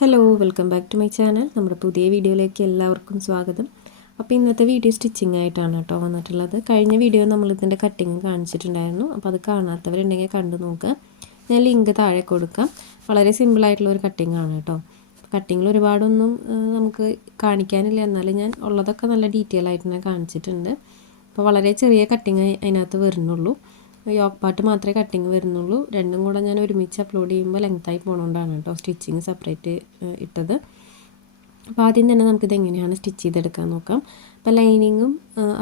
Hello welcome back to my channel നമ്മുടെ പുതിയ വീഡിയോയിലേക്ക് എല്ലാവർക്കും സ്വാഗതം. അപ്പോൾ ഇന്നത്തെ വീഡിയോ സ്റ്റിച്ചിങ് ആയിട്ടാണ് കേട്ടോ വന്നിട്ടുള്ളത്. കഴിഞ്ഞ വീഡിയോ നമ്മൾ ഇതിന്റെ കട്ടിങ് കാണിച്ചിട്ടുണ്ടായിരുന്നു. അപ്പോൾ അത് കാണാത്തവരുണ്ടെങ്കിൽ കണ്ടു നോക്കുക. ഞാൻ ലിങ്ക് താഴെ കൊടുക്കാം. വളരെ സിമ്പിളായിട്ടുള്ള ഒരു കട്ടിങ് ആണ് കേട്ടോ. കട്ടിങ്ങിൽ ഒരുപാടൊന്നും നമുക്ക് കാണിക്കാനില്ല. എന്നാലും ഞാൻ ഉള്ളതൊക്കെ നല്ല ഡീറ്റെയിൽ ആയിട്ട് തന്നെ കാണിച്ചിട്ടുണ്ട്. അപ്പോൾ വളരെ ചെറിയ കട്ടിങ് അതിനകത്ത് വരുന്നുള്ളൂ. യോക്ക് പാട്ട് മാത്രമേ കട്ടിങ് വരുന്നുള്ളൂ. രണ്ടും കൂടെ ഞാൻ ഒരുമിച്ച് അപ്ലോഡ് ചെയ്യുമ്പോൾ ലെങ്ത്തായി പോകണോണ്ടാണ് കേട്ടോ സ്റ്റിച്ചിങ് സെപ്പറേറ്റ് ഇട്ടത്. അപ്പോൾ ആദ്യം തന്നെ നമുക്കിത് എങ്ങനെയാണ് സ്റ്റിച്ച് ചെയ്തെടുക്കാൻ നോക്കാം. അപ്പോൾ ലൈനിങ്ങും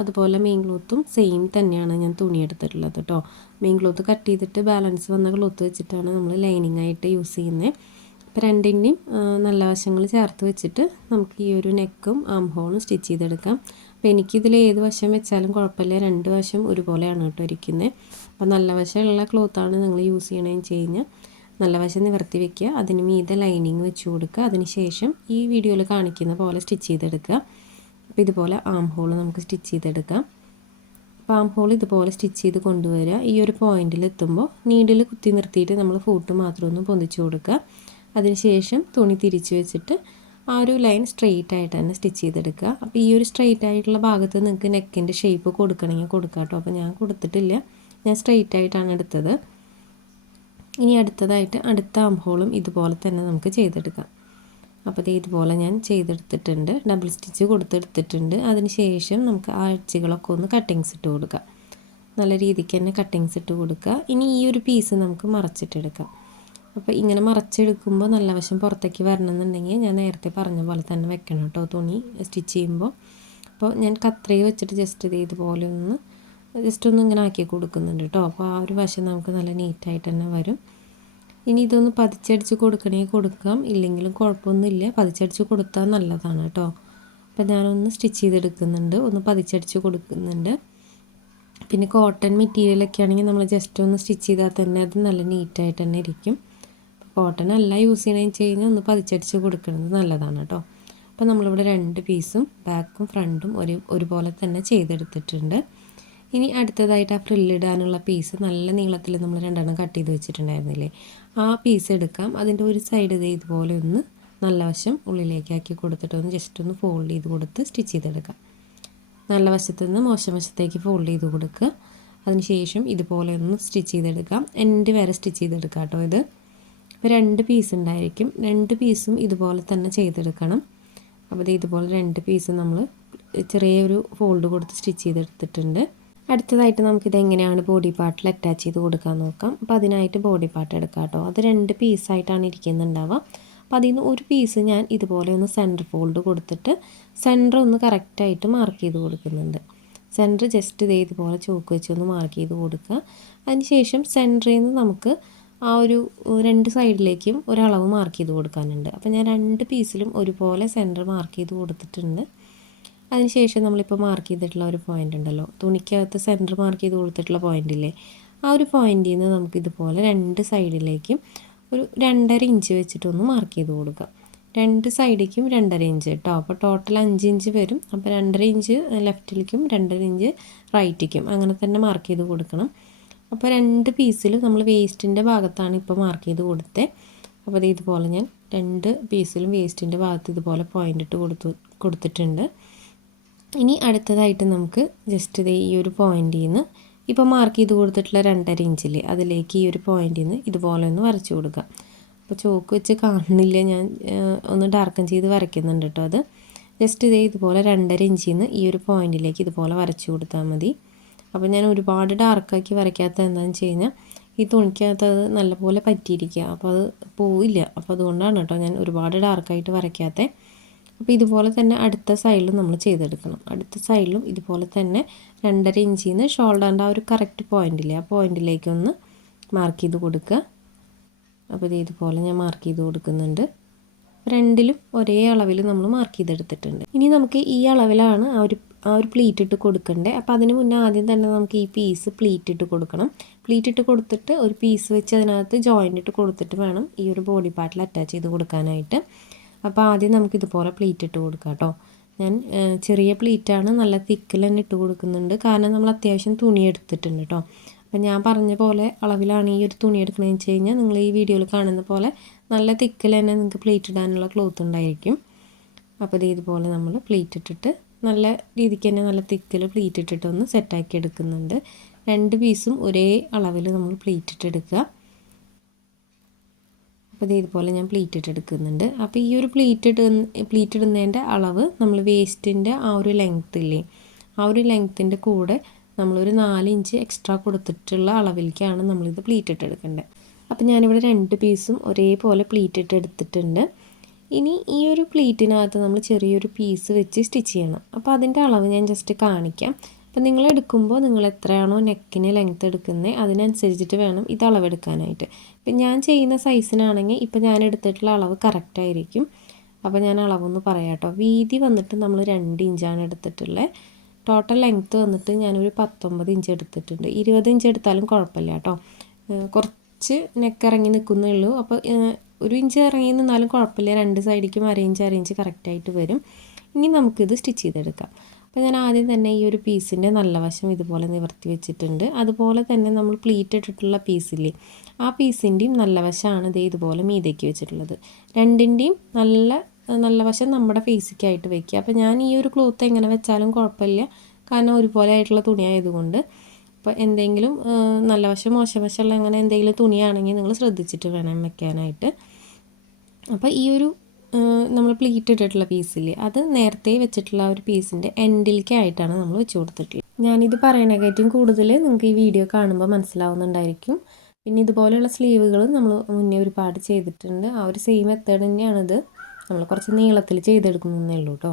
അതുപോലെ മെയിൻ ക്ലോത്തും സെയിം തന്നെയാണ് ഞാൻ തുണി എടുത്തിട്ടുള്ളത് കേട്ടോ. മെയിൻ ക്ലോത്ത് കട്ട് ചെയ്തിട്ട് ബാലൻസ് വന്ന ക്ലോത്ത് വെച്ചിട്ടാണ് നമ്മൾ ലൈനിങ് ആയിട്ട് യൂസ് ചെയ്യുന്നത് അപ്പോൾ രണ്ടിന്റെയും നല്ല വശങ്ങൾ ചേർത്ത് വെച്ചിട്ട് നമുക്ക് ഈ ഒരു നെക്കും ആം ഹോളും സ്റ്റിച്ച് ചെയ്തെടുക്കാം. അപ്പോൾ എനിക്കിതിൽ ഏത് വശം വെച്ചാലും കുഴപ്പമില്ല. രണ്ട് വശം ഒരുപോലെയാണ് കേട്ടോ ഇരിക്കുന്നത് അപ്പോൾ നല്ല വശമുള്ള ക്ലോത്താണ് നിങ്ങൾ യൂസ് ചെയ്യണമെന്ന് വെച്ച് കഴിഞ്ഞാൽ നല്ല വശം നിവർത്തി വെക്കുക. അതിന് മീതെ ലൈനിങ് വെച്ച് കൊടുക്കുക. അതിന് ശേഷം ഈ വീഡിയോയിൽ കാണിക്കുന്ന പോലെ സ്റ്റിച്ച് ചെയ്തെടുക്കുക. അപ്പോൾ ഇതുപോലെ ആം ഹോൾ നമുക്ക് സ്റ്റിച്ച് ചെയ്തെടുക്കാം. അപ്പോൾ ആം ഹോൾ ഇതുപോലെ സ്റ്റിച്ച് ചെയ്ത് കൊണ്ടുവരിക. ഈ ഒരു പോയിന്റിൽ എത്തുമ്പോൾ നീഡിൽ കുത്തി നിർത്തിയിട്ട് നമ്മൾ ഫൂട്ട് മാത്രം ഒന്ന് പൊന്തിച്ച് കൊടുക്കുക. അതിനുശേഷം തുണി തിരിച്ച് വെച്ചിട്ട് ആ ഒരു ലൈൻ സ്ട്രെയിറ്റ് ആയിട്ട് തന്നെ സ്റ്റിച്ച് ചെയ്തെടുക്കുക. അപ്പോൾ ഈ ഒരു സ്ട്രെയിറ്റ് ആയിട്ടുള്ള ഭാഗത്ത് നിങ്ങൾക്ക് നെക്കിന്റെ ഷേപ്പ് കൊടുക്കണമെങ്കിൽ കൊടുക്കാം കേട്ടോ. അപ്പോൾ ഞാൻ കൊടുത്തിട്ടില്ല. ഞാൻ സ്ട്രെയിറ്റ് ആയിട്ടാണ് എടുത്തത്. ഇനി അടുത്തതായിട്ട് അടുത്ത ആംഹോളും ഇതുപോലെ തന്നെ നമുക്ക് ചെയ്തെടുക്കാം. അപ്പോൾ ഇത് ഇതുപോലെ ഞാൻ ചെയ്തെടുത്തിട്ടുണ്ട്. ഡബിൾ സ്റ്റിച്ച് കൊടുത്തെടുത്തിട്ടുണ്ട്. അതിന് ശേഷം നമുക്ക് ആ അഴിച്ചുകളൊക്കെ ഒന്ന് കട്ടിങ്സ് ഇട്ട് കൊടുക്കാം. നല്ല രീതിക്ക് തന്നെ കട്ടിങ്സ് ഇട്ട് കൊടുക്കുക. ഇനി ഈ ഒരു പീസ് നമുക്ക് മറച്ചിട്ടെടുക്കാം. അപ്പോൾ ഇങ്ങനെ മറച്ചെടുക്കുമ്പോൾ നല്ല വശം പുറത്തേക്ക് വരണമെന്നുണ്ടെങ്കിൽ ഞാൻ നേരത്തെ പറഞ്ഞ പോലെ തന്നെ വെക്കണം കേട്ടോ തുണി സ്റ്റിച്ച് ചെയ്യുമ്പോൾ അപ്പോൾ ഞാൻ കത്രയിൽ വെച്ചിട്ട് ജസ്റ്റ് ഇത് ഇതുപോലെ ഒന്ന് ജസ്റ്റ് ഒന്ന് ഇങ്ങനെ ആക്കി കൊടുക്കുന്നുണ്ട് കേട്ടോ. അപ്പോൾ ആ ഒരു വശം നമുക്ക് നല്ല നീറ്റായിട്ട് തന്നെ വരും. ഇനി ഇതൊന്ന് പതിച്ചടിച്ച് കൊടുക്കണമെങ്കിൽ കൊടുക്കാം. ഇല്ലെങ്കിലും കുഴപ്പമൊന്നുമില്ല. പതിച്ചടിച്ച് കൊടുത്താൽ നല്ലതാണ് കേട്ടോ. അപ്പോൾ ഞാനൊന്ന് സ്റ്റിച്ച് ചെയ്തെടുക്കുന്നുണ്ട്. ഒന്ന് പതിച്ചടിച്ച് കൊടുക്കുന്നുണ്ട്. പിന്നെ കോട്ടൺ മെറ്റീരിയലൊക്കെ ആണെങ്കിൽ നമ്മൾ ജസ്റ്റ് ഒന്ന് സ്റ്റിച്ച് ചെയ്താൽ തന്നെ അത് നല്ല നീറ്റായിട്ട് തന്നെ ഇരിക്കും. കോട്ടൺ അല്ല യൂസ് ചെയ്യണമെന്ന് വെച്ച് കഴിഞ്ഞാൽ ഒന്ന് പതിച്ചടിച്ച് കൊടുക്കുന്നത് നല്ലതാണ് കേട്ടോ അപ്പോൾ നമ്മളിവിടെ രണ്ട് പീസും ബാക്കും ഫ്രണ്ടും ഒരു ഒരുപോലെ തന്നെ ചെയ്തെടുത്തിട്ടുണ്ട്. ഇനി അടുത്തതായിട്ട് ആ ഫ്രില്ലിടാനുള്ള പീസ് നല്ല നീളത്തിൽ നമ്മൾ രണ്ടെണ്ണം കട്ട് ചെയ്ത് വെച്ചിട്ടുണ്ടായിരുന്നില്ലേ? ആ പീസ് എടുക്കാം. അതിന്റെ ഒരു സൈഡ് ഇത് ഇതുപോലെ ഒന്ന് നല്ല വശം ഉള്ളിലേക്കാക്കി കൊടുത്തിട്ട് ഒന്ന് ജസ്റ്റ് ഒന്ന് ഫോൾഡ് ചെയ്ത് കൊടുത്ത് സ്റ്റിച്ച് ചെയ്തെടുക്കാം. നല്ല വശത്ത് നിന്ന് മോശം വശത്തേക്ക് ഫോൾഡ് ചെയ്ത് കൊടുക്കുക. അതിനുശേഷം ഇതുപോലെ ഒന്ന് സ്റ്റിച്ച് ചെയ്തെടുക്കാം. എന്റെ വരെ സ്റ്റിച്ച് ചെയ്തെടുക്കാം കേട്ടോ ഇത്. രണ്ട് പീസ് ഉണ്ടായിരിക്കും. രണ്ട് പീസും ഇതുപോലെ തന്നെ ചെയ്തെടുക്കണം. അപ്പോൾ ഇതുപോലെ രണ്ട് പീസ് നമ്മൾ ചെറിയൊരു ഫോൾഡ് കൊടുത്ത് സ്റ്റിച്ച് ചെയ്തെടുത്തിട്ടുണ്ട്. അടുത്തതായിട്ട് നമുക്കിത് എങ്ങനെയാണ് ബോഡി പാർട്ടിൽ അറ്റാച്ച് ചെയ്ത് കൊടുക്കാൻ നോക്കാം. അപ്പോൾ അതിനായിട്ട് ബോഡി പാർട്ട് എടുക്കാം കേട്ടോ. അത് രണ്ട് പീസായിട്ടാണ് ഇരിക്കുന്നുണ്ടാവുക. അപ്പോൾ അതിൽ നിന്ന് ഒരു പീസ് ഞാൻ ഇതുപോലെ ഒന്ന് സെന്റർ ഫോൾഡ് കൊടുത്തിട്ട് സെന്റർ ഒന്ന് കറക്റ്റായിട്ട് മാർക്ക് ചെയ്ത് കൊടുക്കുന്നുണ്ട്. സെന്റർ ജസ്റ്റ് ഇതേ ഇതുപോലെ ചോക്ക് വെച്ച് ഒന്ന് മാർക്ക് ചെയ്ത് കൊടുക്കുക. അതിന് ശേഷം സെന്ററിൽ നിന്ന് നമുക്ക് ആ ഒരു രണ്ട് സൈഡിലേക്കും ഒരളവ് മാർക്ക് ചെയ്ത് കൊടുക്കാനുണ്ട്. അപ്പോൾ ഞാൻ രണ്ട് പീസിലും ഒരുപോലെ സെന്റർ മാർക്ക് ചെയ്ത് കൊടുത്തിട്ടുണ്ട്. അതിനുശേഷം നമ്മളിപ്പോൾ മാർക്ക് ചെയ്തിട്ടുള്ള ഒരു പോയിന്റ് ഉണ്ടല്ലോ. തുണിക്കകത്ത് സെന്റർ മാർക്ക് ചെയ്ത് കൊടുത്തിട്ടുള്ള പോയിന്റ് ഇല്ലേ? ആ ഒരു പോയിന്റിൽ നിന്ന് നമുക്ക് ഇതുപോലെ രണ്ട് സൈഡിലേക്കും ഒരു രണ്ടര ഇഞ്ച് വെച്ചിട്ടൊന്ന് മാർക്ക് ചെയ്ത് കൊടുക്കാം. രണ്ട് സൈഡിലേക്കും രണ്ടര ഇഞ്ച് കേട്ടോ അപ്പോൾ ടോട്ടൽ അഞ്ച് ഇഞ്ച് വരും. അപ്പോൾ രണ്ടര ഇഞ്ച് ലെഫ്റ്റിലേക്കും രണ്ടര ഇഞ്ച് റൈറ്റിലേക്കും അങ്ങനെ തന്നെ മാർക്ക് ചെയ്ത് കൊടുക്കണം. അപ്പോൾ രണ്ട് പീസിൽ നമ്മൾ വേസ്റ്റിന്റെ ഭാഗത്താണ് ഇപ്പോൾ മാർക്ക് ചെയ്ത് കൊടുത്തത് അപ്പോൾ അത് ഇതുപോലെ ഞാൻ രണ്ട് പീസിലും വേസ്റ്റിന്റെ ഭാഗത്ത് ഇതുപോലെ പോയിന്റ് ഇട്ട് കൊടുത്തു കൊടുത്തിട്ടുണ്ട്. ഇനി അടുത്തതായിട്ട് നമുക്ക് ജസ്റ്റ് ഇത് ഈ ഒരു പോയിന്റിൽ നിന്ന് ഇപ്പോൾ മാർക്ക് ചെയ്ത് കൊടുത്തിട്ടുള്ള രണ്ടര ഇഞ്ചിൽ അതിലേക്ക് ഈ ഒരു പോയിന്റിൽ നിന്ന് ഇതുപോലെ ഒന്ന് വരച്ചു കൊടുക്കുക അപ്പോൾ ചോക്ക് വെച്ച് കാണുന്നില്ല ഞാൻ ഒന്ന് ഡാർക്കൻ ചെയ്ത് വരയ്ക്കുന്നുണ്ട് കേട്ടോ അത്. ജസ്റ്റ് ഇതേ ഇതുപോലെ രണ്ടര ഇഞ്ചിൽ നിന്ന് ഈ ഒരു പോയിന്റിലേക്ക് ഇതുപോലെ വരച്ചു കൊടുത്താൽ മതി. അപ്പോൾ ഞാൻ ഒരുപാട് ഡാർക്കാക്കി വരയ്ക്കാത്ത എന്താണെന്ന് വെച്ച് കഴിഞ്ഞാൽ ഈ തുണിക്കകത്ത് അത് നല്ലപോലെ പറ്റിയിരിക്കുക അപ്പോൾ അത് പോവില്ല. അപ്പോൾ അതുകൊണ്ടാണ് കേട്ടോ ഞാൻ ഒരുപാട് ഡാർക്കായിട്ട് വരയ്ക്കാത്തത് അപ്പോൾ ഇതുപോലെ തന്നെ അടുത്ത സൈഡിലും നമ്മൾ ചെയ്തെടുക്കണം. അടുത്ത സൈഡിലും ഇതുപോലെ തന്നെ രണ്ടര ഇഞ്ചിൽ നിന്ന് ഷോൾഡറിന്റെ ആ ഒരു കറക്റ്റ് പോയിന്റില്ലേ ആ പോയിന്റിലേക്കൊന്ന് മാർക്ക് ചെയ്ത് കൊടുക്കുക. അപ്പോൾ ഇത് ഇതുപോലെ ഞാൻ മാർക്ക് ചെയ്ത് കൊടുക്കുന്നുണ്ട്. രണ്ടിലും ഒരേ അളവിൽ നമ്മൾ മാർക്ക് ചെയ്തെടുത്തിട്ടുണ്ട്. ഇനി നമുക്ക് ഈ അളവിലാണ് ആ ഒരു ഒരു പ്ലീറ്റ് ഇട്ട് കൊടുക്കണ്ടേ. അപ്പോൾ അതിന് മുന്നേ ആദ്യം തന്നെ നമുക്ക് ഈ പീസ് പ്ലീറ്റ് ഇട്ട് കൊടുക്കണം. പ്ലീറ്റ് ഇട്ട് കൊടുത്തിട്ട് ഒരു പീസ് വെച്ച് അതിനകത്ത് ജോയിന്റ് ഇട്ട് കൊടുത്തിട്ട് വേണം ഈ ഒരു ബോഡി പാർട്ടിൽ അറ്റാച്ച് ചെയ്ത് കൊടുക്കാനായിട്ട്. അപ്പോൾ ആദ്യം നമുക്ക് ഇതുപോലെ പ്ലീറ്റ് ഇട്ട് കൊടുക്കാം കേട്ടോ. ഞാൻ ചെറിയ പ്ലീറ്റാണ് നല്ല തിക്കിൽ തന്നെ ഇട്ട് കൊടുക്കുന്നുണ്ട്. കാരണം നമ്മൾ അത്യാവശ്യം തുണി എടുത്തിട്ടുണ്ട് കേട്ടോ. അപ്പം ഞാൻ പറഞ്ഞ പോലെ അളവിലാണ് ഈ ഒരു തുണി എടുക്കണമെന്ന് വെച്ച് കഴിഞ്ഞാൽ നിങ്ങൾ ഈ വീഡിയോയിൽ കാണുന്ന പോലെ നല്ല തിക്കിൽ തന്നെ നിങ്ങൾക്ക് പ്ലീറ്റ് ഇടാനുള്ള ക്ലോത്ത് ഉണ്ടായിരിക്കും. അപ്പോൾ ഇത് ഇതുപോലെ നമ്മൾ പ്ലീറ്റ് ഇട്ടിട്ട് നല്ല രീതിക്ക് തന്നെ നല്ല തിക്കിൽ പ്ലീറ്റ് ഇട്ടിട്ട് ഒന്ന് സെറ്റാക്കി എടുക്കുന്നുണ്ട്. രണ്ട് പീസും ഒരേ അളവിൽ നമ്മൾ പ്ലീറ്റ് ഇട്ടെടുക്കുക അപ്പോൾ ഇത് ഇതുപോലെ ഞാൻ പ്ലീറ്റ് ഇട്ട് എടുക്കുന്നുണ്ട്. അപ്പോൾ ഈ ഒരു പ്ലീറ്റ് ഇട്ട് പ്ലീറ്റ് ഇടുന്നതിന്റെ അളവ് നമ്മൾ വേസ്റ്റിന്റെ ആ ഒരു ലെങ്ത് ഇല്ലേ ആ ഒരു ലെങ്ത്തിന്റെ കൂടെ നമ്മളൊരു നാല് ഇഞ്ച് എക്സ്ട്രാ കൊടുത്തിട്ടുള്ള അളവിലേക്കാണ് നമ്മളിത് പ്ലീറ്റ് ഇട്ട് എടുക്കേണ്ടത് അപ്പോൾ ഞാനിവിടെ രണ്ട് പീസും ഒരേപോലെ പ്ലീറ്റ് ഇട്ട് എടുത്തിട്ടുണ്ട്. ഇനി ഈ ഒരു പ്ലീറ്റിനകത്ത് നമ്മൾ ചെറിയൊരു പീസ് വെച്ച് സ്റ്റിച്ച് ചെയ്യണം. അപ്പോൾ അതിന്റെ അളവ് ഞാൻ ജസ്റ്റ് കാണിക്കാം. അപ്പോൾ നിങ്ങൾ എടുക്കുമ്പോൾ നിങ്ങൾ എത്രയാണോ നെക്കിന് ലെങ്ത് എടുക്കുന്നത് അതിനനുസരിച്ചിട്ട് വേണം ഇത് അളവെടുക്കാനായിട്ട്. ഇപ്പം ഞാൻ ചെയ്യുന്ന സൈസിനാണെങ്കിൽ ഇപ്പം ഞാൻ എടുത്തിട്ടുള്ള അളവ് കറക്റ്റായിരിക്കും അപ്പോൾ ഞാൻ അളവൊന്ന് പറയാം കേട്ടോ. വീതി വന്നിട്ട് നമ്മൾ രണ്ട് ഇഞ്ചാണ് എടുത്തിട്ടുള്ളത് ടോട്ടൽ ലെങ്ത്ത് വന്നിട്ട് ഞാനൊരു പത്തൊമ്പത് ഇഞ്ച് എടുത്തിട്ടുണ്ട്. ഇരുപത് ഇഞ്ച് എടുത്താലും കുഴപ്പമില്ല കേട്ടോ. കുറച്ച് നെക്ക് ഇറങ്ങി നിൽക്കുന്നേ ഉള്ളൂ. അപ്പോൾ ഒരു ഇഞ്ച് ഇറങ്ങി നിന്നാലും കുഴപ്പമില്ല. രണ്ട് സൈഡിലേക്കും അരയിഞ്ച് അരയിഞ്ച് കറക്റ്റായിട്ട് വരും. ഇനി നമുക്കിത് സ്റ്റിച്ച് ചെയ്തെടുക്കാം. അപ്പോൾ ഞാൻ ആദ്യം തന്നെ ഈ ഒരു പീസിന്റെ നല്ല വശം ഇതുപോലെ നിവർത്തി വെച്ചിട്ടുണ്ട്. അതുപോലെ തന്നെ നമ്മൾ പ്ലീറ്റ് ഇട്ടിട്ടുള്ള പീസില്ലേ ആ പീസിന്റെയും നല്ല വശമാണ് ഇത് ഇതുപോലെ മീതയ്ക്ക് വെച്ചിട്ടുള്ളത്. രണ്ടിന്റെയും നല്ല നല്ല വശം നമ്മുടെ ഫേസിക്കായിട്ട് വയ്ക്കുക അപ്പോൾ ഞാൻ ഈ ഒരു ക്ലോത്ത് എങ്ങനെ വെച്ചാലും കുഴപ്പമില്ല. കാരണം ഒരുപോലെ ആയിട്ടുള്ള തുണിയായതുകൊണ്ട് അപ്പോൾ എന്തെങ്കിലും നല്ല വശം മോശം വശമുള്ള അങ്ങനെ എന്തെങ്കിലും തുണിയാണെങ്കിൽ നിങ്ങൾ ശ്രദ്ധിച്ചിട്ട് വേണം വെക്കാനായിട്ട്. അപ്പോൾ ഈ ഒരു നമ്മൾ പ്ലീറ്റ് ഇട്ടിട്ടുള്ള പീസില്ലേ അത് നേരത്തെ വെച്ചിട്ടുള്ള ഒരു പീസിന്റെ എൻഡിലേക്കായിട്ടാണ് നമ്മൾ വെച്ച് കൊടുത്തിട്ടുള്ളത്. ഞാനിത് പറയണേക്കായിട്ടും കൂടുതൽ നിങ്ങൾക്ക് ഈ വീഡിയോ കാണുമ്പോൾ മനസ്സിലാവുന്നുണ്ടായിരിക്കും. പിന്നെ ഇതുപോലെയുള്ള സ്ലീവുകൾ നമ്മൾ മുന്നേ ഒരുപാട് ചെയ്തിട്ടുണ്ട്. ആ ഒരു സെയിം മെത്തേഡ് തന്നെയാണിത്. നമ്മൾ കുറച്ച് നീളത്തിൽ ചെയ്തെടുക്കുന്നേ ഉള്ളൂ കേട്ടോ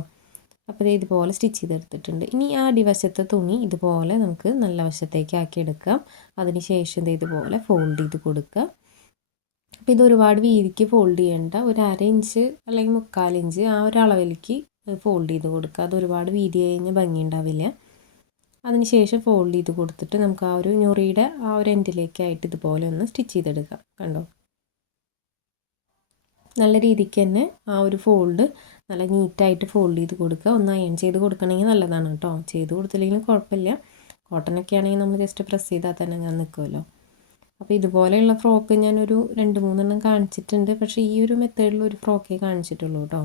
അപ്പോൾ ഇതുപോലെ സ്റ്റിച്ച് ചെയ്തെടുത്തിട്ടുണ്ട്. ഇനി ആ അടിവശത്തെ തുണി ഇതുപോലെ നമുക്ക് നല്ല വശത്തേക്ക് ആക്കി എടുക്കാം അതിന് ശേഷം ഇതുപോലെ ഫോൾഡ് ചെയ്ത് കൊടുക്കുക അപ്പോൾ ഇത് ഒരുപാട് വീതിക്ക് ഫോൾഡ് ചെയ്യേണ്ട ഒരു അര ഇഞ്ച് അല്ലെങ്കിൽ മുക്കാൽ ഇഞ്ച് ആ ഒരു അളവിലേക്ക് ഫോൾഡ് ചെയ്ത് കൊടുക്കുക. അത് ഒരുപാട് വീതി കഴിഞ്ഞാൽ ഭംഗി ഉണ്ടാവില്ല. അതിനുശേഷം ഫോൾഡ് ചെയ്ത് കൊടുത്തിട്ട് നമുക്ക് ആ ഒരു ഞൊറിയുടെ ആ ഒരു എൻഡിലേക്കായിട്ട് ഇതുപോലെ ഒന്ന് സ്റ്റിച്ച് ചെയ്തെടുക്കാം. കണ്ടോ? നല്ല രീതിക്ക് തന്നെ ആ ഒരു ഫോൾഡ് നല്ല നീറ്റായിട്ട് ഫോൾഡ് ചെയ്ത് കൊടുക്കുക. ഒന്ന് അയൺ ചെയ്ത് കൊടുക്കണമെങ്കിൽ നല്ലതാണ് കേട്ടോ. ചെയ്ത് കൊടുത്തില്ലെങ്കിലും കുഴപ്പമില്ല. കോട്ടനൊക്കെ ആണെങ്കിൽ നമ്മൾ ജസ്റ്റ് പ്രസ് ചെയ്താൽ തന്നെ ഞാൻ നിൽക്കുമല്ലോ അപ്പോൾ ഇതുപോലെയുള്ള ഫ്രോക്ക് ഞാനൊരു രണ്ട് മൂന്നെണ്ണം കാണിച്ചിട്ടുണ്ട്. പക്ഷേ ഈ ഒരു മെത്തേഡിൽ ഒരു ഫ്രോക്കേ കാണിച്ചിട്ടുള്ളൂ കേട്ടോ.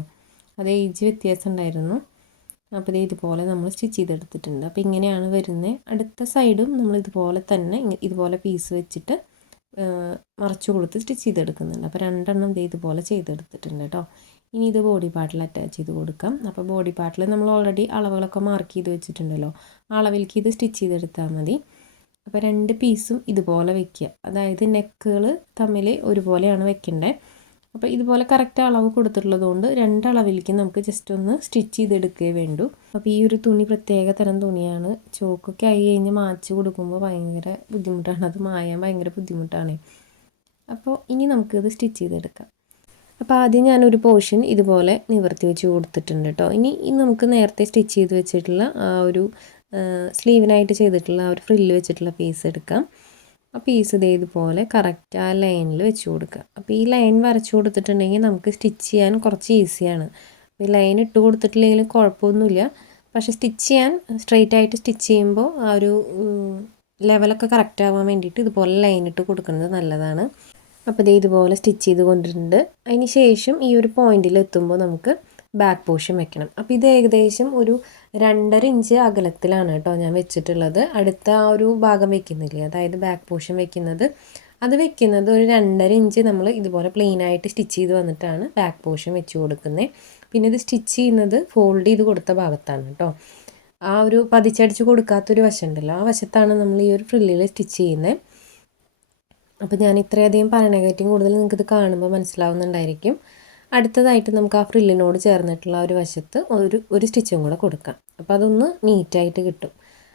അത് ഏജ് വ്യത്യാസം ഉണ്ടായിരുന്നു. അപ്പോൾ ഇത് ഇതുപോലെ നമ്മൾ സ്റ്റിച്ച് ചെയ്തെടുത്തിട്ടുണ്ട്. അപ്പോൾ ഇങ്ങനെയാണ് വരുന്നത്. അടുത്ത സൈഡും നമ്മൾ ഇതുപോലെ തന്നെ ഇതുപോലെ പീസ് വെച്ചിട്ട് മറച്ചു കൊടുത്ത് സ്റ്റിച്ച് ചെയ്തെടുക്കുന്നുണ്ട്. അപ്പോൾ രണ്ടെണ്ണം ഇതേ ഇതുപോലെ ചെയ്തെടുത്തിട്ടുണ്ട് കേട്ടോ ഇനി ഇത് ബോഡി പാർട്ടിൽ അറ്റാച്ച് ചെയ്ത് കൊടുക്കാം. അപ്പോൾ ബോഡി പാർട്ടിൽ നമ്മൾ ഓൾറെഡി അളവുകളൊക്കെ മാർക്ക് ചെയ്ത് വെച്ചിട്ടുണ്ടല്ലോ. അളവിലേക്ക് ഇത് സ്റ്റിച്ച് ചെയ്തെടുത്താൽ മതി. അപ്പോൾ രണ്ട് പീസും ഇതുപോലെ വെക്കുക അതായത് നെക്കുകൾ തമ്മിൽ ഒരുപോലെയാണ് വെക്കേണ്ടത് അപ്പോൾ ഇതുപോലെ കറക്റ്റ് അളവ് കൊടുത്തിട്ടുള്ളത് കൊണ്ട് രണ്ടളവിലേക്ക് നമുക്ക് ജസ്റ്റ് ഒന്ന് സ്റ്റിച്ച് ചെയ്തെടുക്കുകയേ വേണ്ടൂ. അപ്പോൾ ഈ ഒരു തുണി പ്രത്യേക തരം തുണിയാണ്. ചോക്കൊക്കെ ആയി കഴിഞ്ഞ് മാച്ച് കൊടുക്കുമ്പോൾ ഭയങ്കര ബുദ്ധിമുട്ടാണ്. അത് മായാൻ ഭയങ്കര ബുദ്ധിമുട്ടാണ്. അപ്പോൾ ഇനി നമുക്കിത് സ്റ്റിച്ച് ചെയ്തെടുക്കാം. അപ്പോൾ ആദ്യം ഞാനൊരു പോർഷൻ ഇതുപോലെ നിവർത്തി വെച്ച് കൊടുത്തിട്ടുണ്ട് കേട്ടോ ഇനി നമുക്ക് നേരത്തെ സ്റ്റിച്ച് ചെയ്ത് വെച്ചിട്ടുള്ള ആ ഒരു സ്ലീവിനായിട്ട് ചെയ്തിട്ടുള്ള ആ ഒരു ഫ്രില്ല് വെച്ചിട്ടുള്ള പീസ് എടുക്കാം. ആ പീസ് ഇതേ കറക്റ്റ് ആ ലൈനിൽ വെച്ച് കൊടുക്കുക. അപ്പോൾ ഈ ലൈൻ വരച്ചു കൊടുത്തിട്ടുണ്ടെങ്കിൽ നമുക്ക് സ്റ്റിച്ച് ചെയ്യാൻ കുറച്ച് ഈസിയാണ് ഈ ലൈൻ ഇട്ട് കൊടുത്തിട്ടില്ലെങ്കിലും കുഴപ്പമൊന്നുമില്ല. പക്ഷേ സ്റ്റിച്ച് ചെയ്യാൻ സ്ട്രെയിറ്റ് ആയിട്ട് സ്റ്റിച്ച് ചെയ്യുമ്പോൾ ആ ഒരു ലെവലൊക്കെ കറക്റ്റ് ആവാൻ വേണ്ടിയിട്ട് ഇതുപോലെ ലൈൻ ഇട്ട് കൊടുക്കുന്നത് നല്ലതാണ്. അപ്പോൾ ഇത് ഇതുപോലെ സ്റ്റിച്ച് ചെയ്ത് കൊണ്ടിട്ടുണ്ട്. അതിന് ശേഷം ഈ ഒരു പോയിന്റിൽ എത്തുമ്പോൾ നമുക്ക് ബാക്ക് പോർഷൻ വെക്കണം. അപ്പോൾ ഇത് ഏകദേശം ഒരു രണ്ടര ഇഞ്ച് അകലത്തിലാണ് കേട്ടോ ഞാൻ വെച്ചിട്ടുള്ളത്. അടുത്ത ആ ഒരു ഭാഗം വെക്കുന്നില്ലേ? അതായത് ബാക്ക് പോർഷൻ വെക്കുന്നത്. അത് വെക്കുന്നത് ഒരു രണ്ടര ഇഞ്ച് നമ്മൾ ഇതുപോലെ പ്ലെയിനായിട്ട് സ്റ്റിച്ച് ചെയ്ത് വന്നിട്ടാണ് ബാക്ക് പോർഷൻ വെച്ച് കൊടുക്കുന്നത് പിന്നെ ഇത് സ്റ്റിച്ച് ചെയ്യുന്നത് ഫോൾഡ് ചെയ്ത് കൊടുത്ത ഭാഗത്താണ് കേട്ടോ. ആ ഒരു പതിച്ചടിച്ച് കൊടുക്കാത്തൊരു വശമുണ്ടല്ലോ. ആ വശത്താണ് നമ്മൾ ഈ ഒരു ഫ്രില്ലിൽ സ്റ്റിച്ച് ചെയ്യുന്നത് അപ്പോൾ ഞാൻ ഇത്രയധികം പറയണേക്കാറ്റും കൂടുതൽ നിങ്ങൾക്കിത് കാണുമ്പോൾ മനസ്സിലാവുന്നുണ്ടായിരിക്കും. അടുത്തതായിട്ട് നമുക്ക് ആ ഫ്രില്ലിനോട് ചേർന്നിട്ടുള്ള ഒരു വശത്ത് ഒരു ഒരു സ്റ്റിച്ചും കൂടെ കൊടുക്കാം. അപ്പോൾ അതൊന്ന് നീറ്റായിട്ട് കിട്ടും.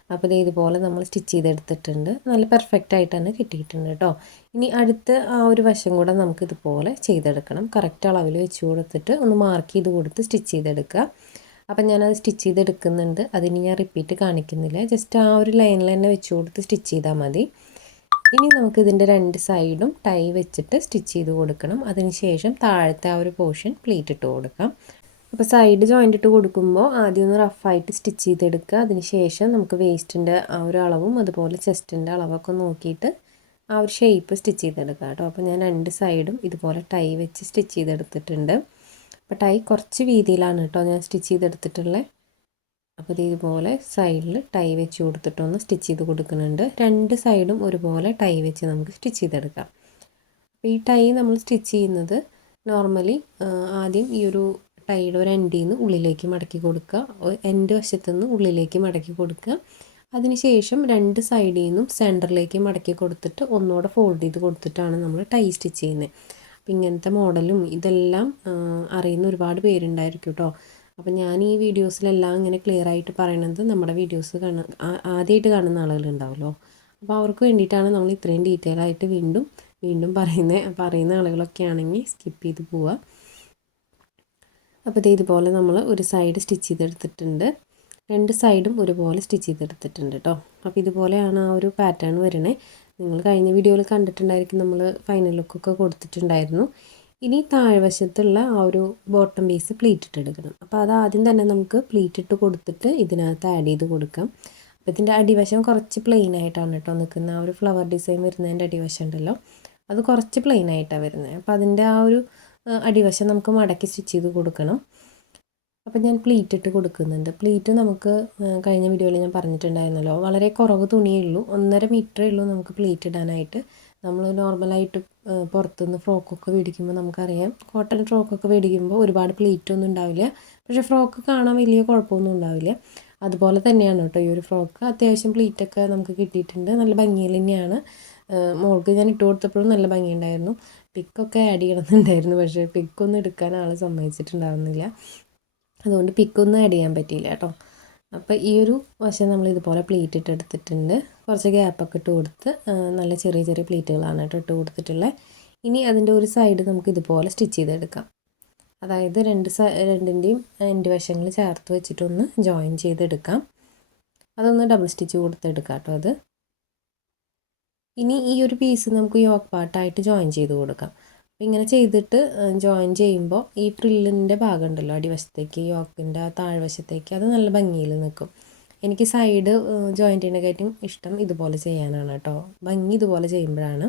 അപ്പോൾ ഇത് ഇതുപോലെ നമ്മൾ സ്റ്റിച്ച് ചെയ്തെടുത്തിട്ടുണ്ട്. നല്ല പെർഫെക്റ്റ് ആയിട്ട് തന്നെ കിട്ടിയിട്ടുണ്ട് കേട്ടോ ഇനി അടുത്ത ആ ഒരു വശം കൂടെ നമുക്ക് ഇതുപോലെ ചെയ്തെടുക്കണം. കറക്റ്റ് അളവിൽ വെച്ച് കൊടുത്തിട്ട് ഒന്ന് മാർക്ക് ചെയ്ത് കൊടുത്ത് സ്റ്റിച്ച് ചെയ്തെടുക്കുക. അപ്പം ഞാനത് സ്റ്റിച്ച് ചെയ്തെടുക്കുന്നുണ്ട്. അതിന് ഞാൻ റിപ്പീറ്റ് കാണിക്കുന്നില്ല. ജസ്റ്റ് ആ ഒരു ലൈനിൽ തന്നെ വെച്ച് കൊടുത്ത് സ്റ്റിച്ച് ചെയ്താൽ മതി. ഇനി നമുക്ക് ഇതിന്റെ രണ്ട് സൈഡും ടൈ വെച്ചിട്ട് സ്റ്റിച്ച് ചെയ്ത് കൊടുക്കണം. അതിനുശേഷം താഴത്തെ ആ ഒരു പോർഷൻ പ്ലീറ്റ് ഇട്ട് കൊടുക്കാം. അപ്പോൾ സൈഡ് ജോയിന്റ് ഇട്ട് കൊടുക്കുമ്പോൾ ആദ്യം ഒന്ന് റഫായിട്ട് സ്റ്റിച്ച് ചെയ്തെടുക്കുക. അതിനുശേഷം നമുക്ക് വേസ്റ്റിന്റെ ആ ഒരു അളവും അതുപോലെ ചെസ്റ്റിന്റെ അളവൊക്കെ നോക്കിയിട്ട് ആ ഒരു ഷേപ്പ് സ്റ്റിച്ച് ചെയ്തെടുക്കുക കേട്ടോ. അപ്പോൾ ഞാൻ രണ്ട് സൈഡും ഇതുപോലെ ടൈ വെച്ച് സ്റ്റിച്ച് ചെയ്തെടുത്തിട്ടുണ്ട്. അപ്പോൾ ടൈ കുറച്ച് വീതിയിലാണ് കേട്ടോ ഞാൻ സ്റ്റിച്ച് ചെയ്തെടുത്തിട്ടുള്ളത്. അപ്പോൾ ഇതുപോലെ സൈഡിൽ ടൈ വെച്ച് കൊടുത്തിട്ടൊന്ന് സ്റ്റിച്ച് ചെയ്ത് കൊടുക്കുന്നുണ്ട്. രണ്ട് സൈഡും ഒരുപോലെ ടൈ വെച്ച് നമുക്ക് സ്റ്റിച്ച് ചെയ്തെടുക്കാം. അപ്പോൾ ഈ ടൈ നമ്മൾ സ്റ്റിച്ച് ചെയ്യുന്നത് നോർമലി ആദ്യം ഈ ഒരു ടൈയുടെ ഒരു എൻഡിൽ നിന്ന് ഉള്ളിലേക്ക് മടക്കി കൊടുക്കുക. എന്റെ വശത്തു നിന്ന് ഉള്ളിലേക്ക് മടക്കി കൊടുക്കുക. അതിനുശേഷം രണ്ട് സൈഡിൽ നിന്നും സെന്ററിലേക്ക് മടക്കി കൊടുത്തിട്ട് ഒന്നുകൂടെ ഫോൾഡ് ചെയ്ത് കൊടുത്തിട്ടാണ് നമ്മൾ ടൈ സ്റ്റിച്ച് ചെയ്യുന്നത്. അപ്പം ഇങ്ങനത്തെ മോഡലും ഇതെല്ലാം അറിയുന്ന ഒരുപാട് പേരുണ്ടായിരിക്കും കേട്ടോ അപ്പം ഞാൻ ഈ വീഡിയോസിലെല്ലാം ഇങ്ങനെ ക്ലിയർ ആയിട്ട് പറയണത് നമ്മുടെ വീഡിയോസ് കാണ ആദ്യമായിട്ട് കാണുന്ന ആളുകളുണ്ടാവുമല്ലോ അപ്പോൾ അവർക്ക് വേണ്ടിയിട്ടാണ് നമ്മൾ ഇത്രയും ഡീറ്റെയിൽ ആയിട്ട് വീണ്ടും വീണ്ടും പറയുന്നത് പറയുന്ന ആളുകളൊക്കെ ആണെങ്കിൽ സ്കിപ്പ് ചെയ്ത് പോവുക. അപ്പോൾ ഇതുപോലെ നമ്മൾ ഒരു സൈഡ് സ്റ്റിച്ച് ചെയ്തെടുത്തിട്ടുണ്ട്. രണ്ട് സൈഡും ഒരുപോലെ സ്റ്റിച്ച് ചെയ്തെടുത്തിട്ടുണ്ട് കേട്ടോ അപ്പോൾ ഇതുപോലെയാണ് ആ ഒരു പാറ്റേൺ വരണേ. നിങ്ങൾ കഴിഞ്ഞ വീഡിയോയിൽ കണ്ടിട്ടുണ്ടായിരിക്കും നമ്മൾ ഫൈനൽ ലുക്കൊക്കെ കൊടുത്തിട്ടുണ്ടായിരുന്നു. ഇനി താഴ്വശത്തുള്ള ആ ഒരു ബോട്ടം പീസ് പ്ലീറ്റ് ഇട്ടെടുക്കണം അപ്പോൾ അത് ആദ്യം തന്നെ നമുക്ക് പ്ലീറ്റ് ഇട്ട് കൊടുത്തിട്ട് ഇതിനകത്ത് ആഡ് ചെയ്ത് കൊടുക്കാം. അപ്പോൾ ഇതിന്റെ അടിവശം കുറച്ച് പ്ലെയിൻ ആയിട്ടാണ് കേട്ടോ നിൽക്കുന്ന ആ ഒരു ഫ്ലവർ ഡിസൈൻ വരുന്നതിന്റെ അടിവശം ഉണ്ടല്ലോ. അത് കുറച്ച് പ്ലെയിൻ ആയിട്ടാണ് വരുന്നത്. അപ്പോൾ അതിന്റെ ആ ഒരു അടിവശം നമുക്ക് മടക്കി സ്റ്റിച്ച് ചെയ്ത് കൊടുക്കണം. അപ്പം ഞാൻ പ്ലീറ്റ് ഇട്ട് കൊടുക്കുന്നുണ്ട്. പ്ലീറ്റ് നമുക്ക് കഴിഞ്ഞ വീഡിയോയിൽ ഞാൻ പറഞ്ഞിട്ടുണ്ടായിരുന്നല്ലോ. വളരെ കുറവ് തുണിയേ ഉള്ളൂ. ഒന്നര മീറ്ററേ ഉള്ളൂ നമുക്ക് പ്ലീറ്റ് ഇടാനായിട്ട്. നമ്മൾ നോർമലായിട്ട് പുറത്തുനിന്ന് ഫ്രോക്കൊക്കെ മേടിക്കുമ്പോൾ നമുക്കറിയാം. കോട്ടൺ ഫ്രോക്കൊക്കെ മേടിക്കുമ്പോൾ ഒരുപാട് പ്ലീറ്റ് ഒന്നും ഉണ്ടാവില്ല. പക്ഷേ ഫ്രോക്ക് കാണാൻ വലിയ കുഴപ്പമൊന്നും ഉണ്ടാവില്ല. അതുപോലെ തന്നെയാണ് കേട്ടോ ഈ ഒരു ഫ്രോക്ക്. അത്യാവശ്യം പ്ലീറ്റൊക്കെ നമുക്ക് കിട്ടിയിട്ടുണ്ട്. നല്ല ഭംഗിയിൽ തന്നെയാണ്. മോൾക്ക് ഞാൻ ഇട്ട് കൊടുത്തപ്പോഴും നല്ല ഭംഗിയുണ്ടായിരുന്നു. പിക്കൊക്കെ ആഡ് ചെയ്യണമെന്നുണ്ടായിരുന്നു. പക്ഷേ പിക്കൊന്നും എടുക്കാൻ ആൾ സമ്മതിച്ചിട്ടുണ്ടാവുന്നില്ല. അതുകൊണ്ട് പിക്കൊന്നും ആഡ് ചെയ്യാൻ പറ്റിയില്ല കേട്ടോ. അപ്പോൾ ഈ ഒരു വശം നമ്മൾ ഇതുപോലെ പ്ലീറ്റ് ഇട്ട് എടുത്തിട്ടുണ്ട്. കുറച്ച് ഗ്യാപ്പൊക്കെ ഇട്ട് കൊടുത്ത് നല്ല ചെറിയ ചെറിയ പ്ലീറ്റുകളാണ് കേട്ടോ ഇട്ട് കൊടുത്തിട്ടുള്ളത് ഇനി അതിന്റെ ഒരു സൈഡ് നമുക്ക് ഇതുപോലെ സ്റ്റിച്ച് ചെയ്തെടുക്കാം. അതായത് രണ്ട് സ രണ്ടിന്റെയും എന്റെ വശങ്ങൾ ചേർത്ത് വെച്ചിട്ടൊന്ന് ജോയിൻ ചെയ്തെടുക്കാം. അതൊന്ന് ഡബിൾ സ്റ്റിച്ച് കൊടുത്തെടുക്കാം കേട്ടോ അത്. ഇനി ഈ ഒരു പീസ് നമുക്ക് യോക്ക് പാർട്ടായിട്ട് ജോയിൻ ചെയ്ത് കൊടുക്കാം. ഇങ്ങനെ ചെയ്തിട്ട് ജോയിൻ ചെയ്യുമ്പോൾ ഈ ഫ്രില്ലിന്റെ ഭാഗം ഉണ്ടല്ലോ അടിവശത്തേക്ക് യോക്കിന്റെ ആ താഴ്വശത്തേക്ക് അത് നല്ല ഭംഗിയിൽ നിൽക്കും. എനിക്ക് സൈഡ് ജോയിൻ ചെയ്യുന്നതിനെക്കാട്ടും ഇഷ്ടം ഇതുപോലെ ചെയ്യാനാണ് കേട്ടോ. ഭംഗി ഇതുപോലെ ചെയ്യുമ്പോഴാണ്.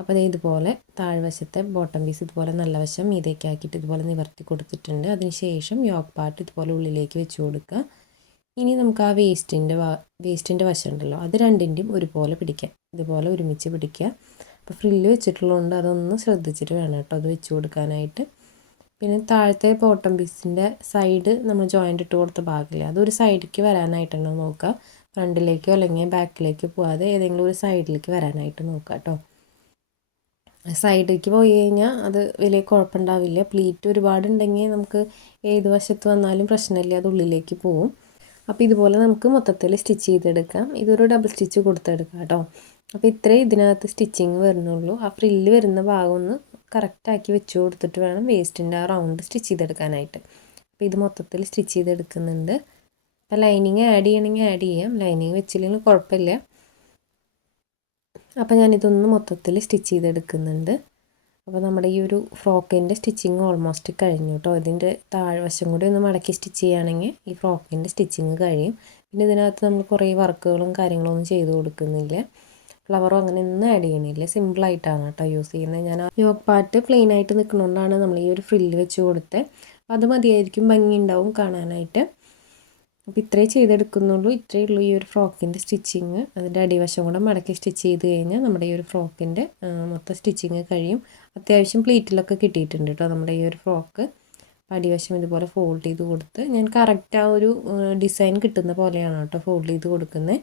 അപ്പോൾ അത് ഇതുപോലെ താഴ്വശത്തെ ബോട്ടം പീസ് ഇതുപോലെ നല്ല വശം മീതേക്ക് ആക്കിയിട്ട് ഇതുപോലെ നിവർത്തി കൊടുത്തിട്ടുണ്ട്. അതിന് ശേഷം യോക്ക് പാർട്ട് ഇതുപോലെ ഉള്ളിലേക്ക് വെച്ച് കൊടുക്കുക. ഇനി നമുക്ക് ആ വേസ്റ്റിന്റെ വേസ്റ്റിന്റെ വശം ഉണ്ടല്ലോ അത് രണ്ടിന്റെയും ഒരുപോലെ പിടിക്കാം. ഇതുപോലെ ഒരുമിച്ച് പിടിക്കുക. അപ്പോൾ ഫ്രില്ല് വെച്ചിട്ടുള്ളതുകൊണ്ട് അതൊന്ന് ശ്രദ്ധിച്ചിട്ട് വേണം കേട്ടോ അത് വെച്ച് കൊടുക്കാനായിട്ട്. പിന്നെ താഴത്തെ ബോട്ടം പീസിന്റെ സൈഡ് നമ്മൾ ജോയിന്റ് ഇട്ട് കൊടുത്ത ഭാഗമില്ല അതൊരു സൈഡിലേക്ക് വരാനായിട്ടാണ് നോക്കുക. ഫ്രണ്ടിലേക്കോ അല്ലെങ്കിൽ ബാക്കിലേക്കോ പോകാതെ ഏതെങ്കിലും ഒരു സൈഡിലേക്ക് വരാനായിട്ട് നോക്കുക കേട്ടോ. സൈഡിലേക്ക് പോയി കഴിഞ്ഞാൽ അത് വലിയ കുഴപ്പമുണ്ടാവില്ല. പ്ലീറ്റ് ഒരുപാടുണ്ടെങ്കിൽ നമുക്ക് ഏത് വശത്ത് വന്നാലും പ്രശ്നമില്ല അത് ഉള്ളിലേക്ക് പോവും. അപ്പോൾ ഇതുപോലെ നമുക്ക് മൊത്തത്തിൽ സ്റ്റിച്ച് ചെയ്തെടുക്കാം. ഇതൊരു ഡബിൾ സ്റ്റിച്ച് കൊടുത്തെടുക്കാം കേട്ടോ. അപ്പോൾ ഇത്രയും ഇതിനകത്ത് സ്റ്റിച്ചിങ് വരുന്നുള്ളൂ. ആ ഫ്രില്ല് വരുന്ന ഭാഗം ഒന്ന് കറക്റ്റാക്കി വെച്ച് കൊടുത്തിട്ട് വേണം വേസ്റ്റിന്റെ ആ റൗണ്ട് സ്റ്റിച്ച് ചെയ്തെടുക്കാനായിട്ട്. അപ്പോൾ ഇത് മൊത്തത്തിൽ സ്റ്റിച്ച് ചെയ്തെടുക്കുന്നുണ്ട്. അപ്പോൾ ലൈനിങ് ആഡ് ചെയ്യണമെങ്കിൽ ആഡ് ചെയ്യാം. ലൈനിങ് വെച്ചില്ലെങ്കിൽ കുഴപ്പമില്ല. അപ്പോൾ ഞാനിതൊന്ന് മൊത്തത്തിൽ സ്റ്റിച്ച് ചെയ്തെടുക്കുന്നുണ്ട്. അപ്പോൾ നമ്മുടെ ഈ ഒരു ഫ്രോക്കിന്റെ സ്റ്റിച്ചിങ് ഓൾമോസ്റ്റ് കഴിഞ്ഞു കേട്ടോ ഇതിന്റെ താഴ്വശം കൂടി ഒന്ന് മടക്കി സ്റ്റിച്ച് ചെയ്യുകയാണെങ്കിൽ ഈ ഫ്രോക്കിന്റെ സ്റ്റിച്ചിങ് കഴിയും. പിന്നെ ഇതിനകത്ത് നമ്മൾ കുറേ വർക്കുകളും കാര്യങ്ങളൊന്നും ചെയ്തു കൊടുക്കുന്നില്ല. ഫ്ലവറോ അങ്ങനെ ഒന്നും ആഡ് ചെയ്യണില്ല. സിമ്പിളായിട്ടാണ് കേട്ടോ യൂസ് ചെയ്യുന്നത്. ഞാൻ യോഗ പാർട്ട് പ്ലെയിൻ ആയിട്ട് നിൽക്കുന്നതുകൊണ്ടാണ് നമ്മൾ ഈ ഒരു ഫ്രില്ല് വെച്ച് കൊടുത്തത് അത് മതിയായിരിക്കും ഭംഗി ഉണ്ടാവും കാണാനായിട്ട്. അപ്പോൾ ഇത്രേ ചെയ്തെടുക്കുന്നുള്ളൂ. ഇത്രയേ ഉള്ളൂ ഈ ഒരു ഫ്രോക്കിന്റെ സ്റ്റിച്ചിങ് അതിന്റെ അടിവശം കൂടെ മടക്കി സ്റ്റിച്ച് ചെയ്ത് കഴിഞ്ഞാൽ നമ്മുടെ ഈ ഒരു ഫ്രോക്കിന്റെ മൊത്തം സ്റ്റിച്ചിങ് കഴിയും. അത്യാവശ്യം പ്ലീറ്റിലൊക്കെ കിട്ടിയിട്ടുണ്ട് കേട്ടോ നമ്മുടെ ഈ ഒരു ഫ്രോക്ക്. അടിവശം ഇതുപോലെ ഫോൾഡ് ചെയ്ത് കൊടുത്ത് ഞാൻ കറക്റ്റ് ആ ഒരു ഡിസൈൻ കിട്ടുന്ന പോലെയാണ് കേട്ടോ ഫോൾഡ് ചെയ്ത് കൊടുക്കുന്നത്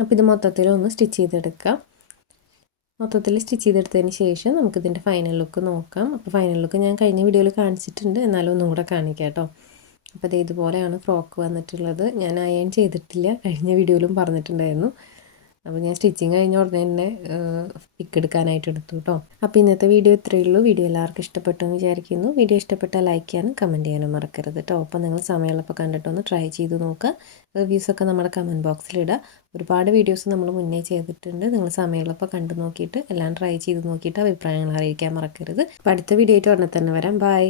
അപ്പോൾ ഇത് മൊത്തത്തിൽ ഒന്ന് സ്റ്റിച്ച് ചെയ്തെടുക്കാം മൊത്തത്തിൽ സ്റ്റിച്ച് ചെയ്തെടുത്തതിന് ശേഷം നമുക്കിതിന്റെ ഫൈനൽ ലുക്ക് നോക്കാം. അപ്പോൾ ഫൈനൽ ലുക്ക് ഞാൻ കഴിഞ്ഞ വീഡിയോയിൽ കാണിച്ചിട്ടുണ്ട്. എന്നാലും ഒന്നും കൂടെ കാണിക്കാം കേട്ടോ അപ്പോൾ അത് ഇതുപോലെയാണ് ഫ്രോക്ക് വന്നിട്ടുള്ളത്. ഞാൻ അയൺ ചെയ്തിട്ടില്ല. കഴിഞ്ഞ വീഡിയോയിലും പറഞ്ഞിട്ടുണ്ടായിരുന്നു. അപ്പോൾ ഞാൻ സ്റ്റിച്ചിങ് കഴിഞ്ഞ ഉടനെ തന്നെ പിക്ക് എടുക്കാനായിട്ട് എടുത്തു കേട്ടോ അപ്പോൾ ഇന്നത്തെ വീഡിയോ ഇത്രയേ ഉള്ളൂ. വീഡിയോ എല്ലാവർക്കും ഇഷ്ടപ്പെട്ടു എന്ന് വിചാരിക്കുന്നു. വീഡിയോ ഇഷ്ടപ്പെട്ടാൽ ലൈക്ക് ചെയ്യാനും കമന്റ് ചെയ്യാനും മറക്കരുത് കേട്ടോ അപ്പോൾ നിങ്ങൾ സമയമുള്ളപ്പോൾ കണ്ടിട്ടൊന്ന് ട്രൈ ചെയ്ത് നോക്കുക. റിവ്യൂസൊക്കെ നമ്മുടെ കമന്റ് ബോക്സിലിടുക ഒരുപാട് വീഡിയോസ് നമ്മൾ മുന്നേ ചെയ്തിട്ടുണ്ട്. നിങ്ങൾ സമയമുള്ളപ്പോൾ കണ്ടു നോക്കിയിട്ട് എല്ലാം ട്രൈ ചെയ്ത് നോക്കിയിട്ട് അഭിപ്രായങ്ങൾ അറിയിക്കാൻ മറക്കരുത്. അപ്പോൾ അടുത്ത വീഡിയോ ആയിട്ട് ഉടനെ തന്നെ വരാം. ബൈ